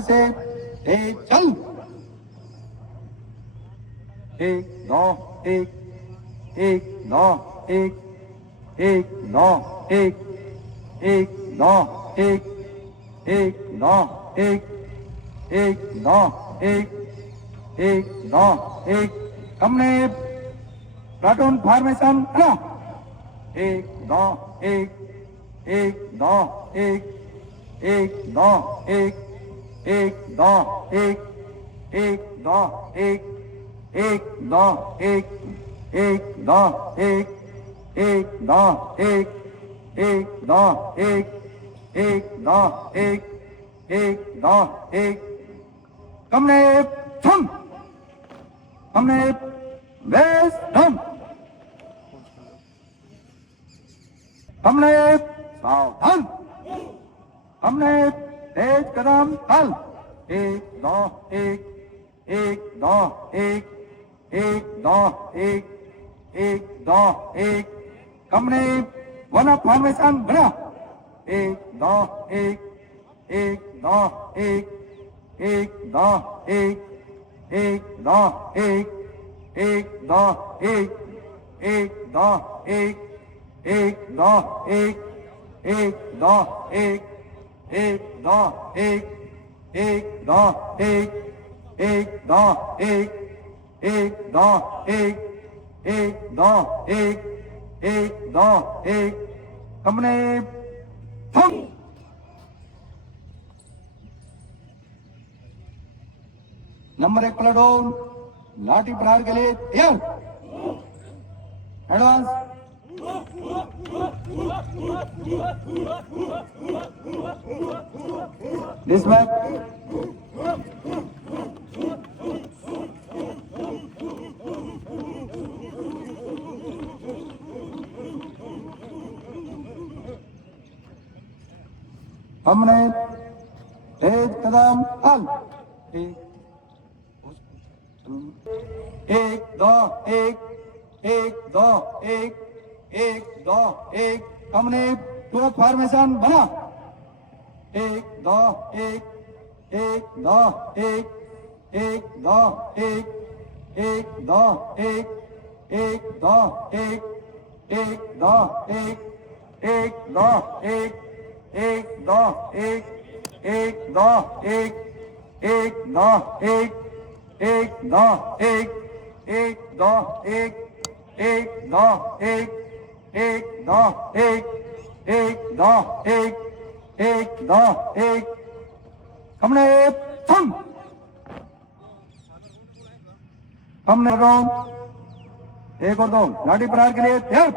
से चल। एक दो एक एक दो एक एक दो एक एक दो एक एक दो एक एक दो एक दो एक हमने प्लाटून फॉर्मेशन ना एक दो एक दो एक दो एक दो एक दो एक दो एक दो एक दो एक दो एक दो एक दो एक हमने थम हमने वेस्ट थम हमने सावधान हमने तेज कदम चल। एक दो एक दो एक दो एक दो एक हमने वन ऑफ फॉर्मेशन बना। एक दो एक दो एक दो एक दो एक दो एक दो एक दो एक दो एक दो एक दो एक दो एक दो एक दो एक दो एक हमने थम नंबर एक प्लाटून लाठी प्रहार के लिए तैयार। एडवांस डिस्पैच हमने तेज कदम चल। एक दो एक दो एक दो एक हमने टू फॉर्मेशन बना। एक दो एक दो एक दो एक दो एक दो एक दो एक दो एक दो एक दो एक दो एक दो एक दो एक दो एक दो एक दो एक दो एक हमने थम हमने एक और दो लाठी प्रहार के लिए तैयार।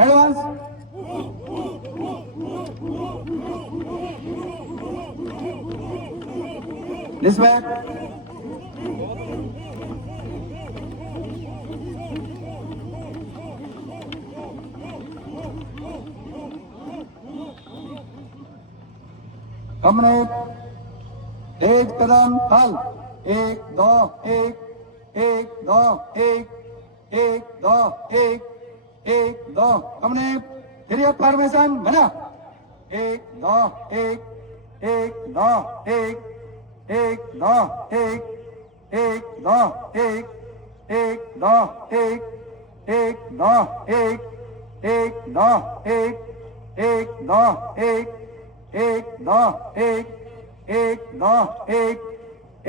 एडवांस डिस्पैच हमने तेज कदम चल। एक दो एक दो एक दो एक दो हमने क्रिया फॉर्मेशन बना। एक दो एक दो एक दो एक दो एक दो एक दो एक दो एक दो एक दो दो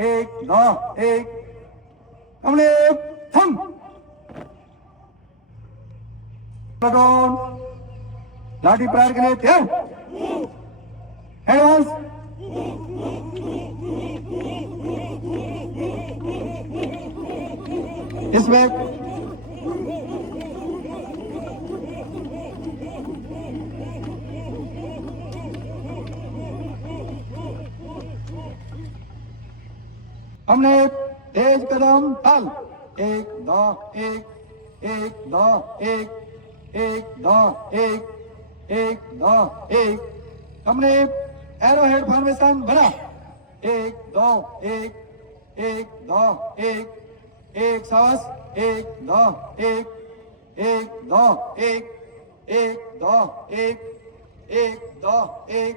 एक दो एक हमने थम प्लाटून लाठी प्रहार के लिए तैयार। एडवांस इसमें हमने तेज कदम चल। एक दो एक दो एक दो एक दो एक हमने एरो हेड फॉर्मेशन बना। एक दो एक दो एक सांस एक दो एक दो एक दो एक दो एक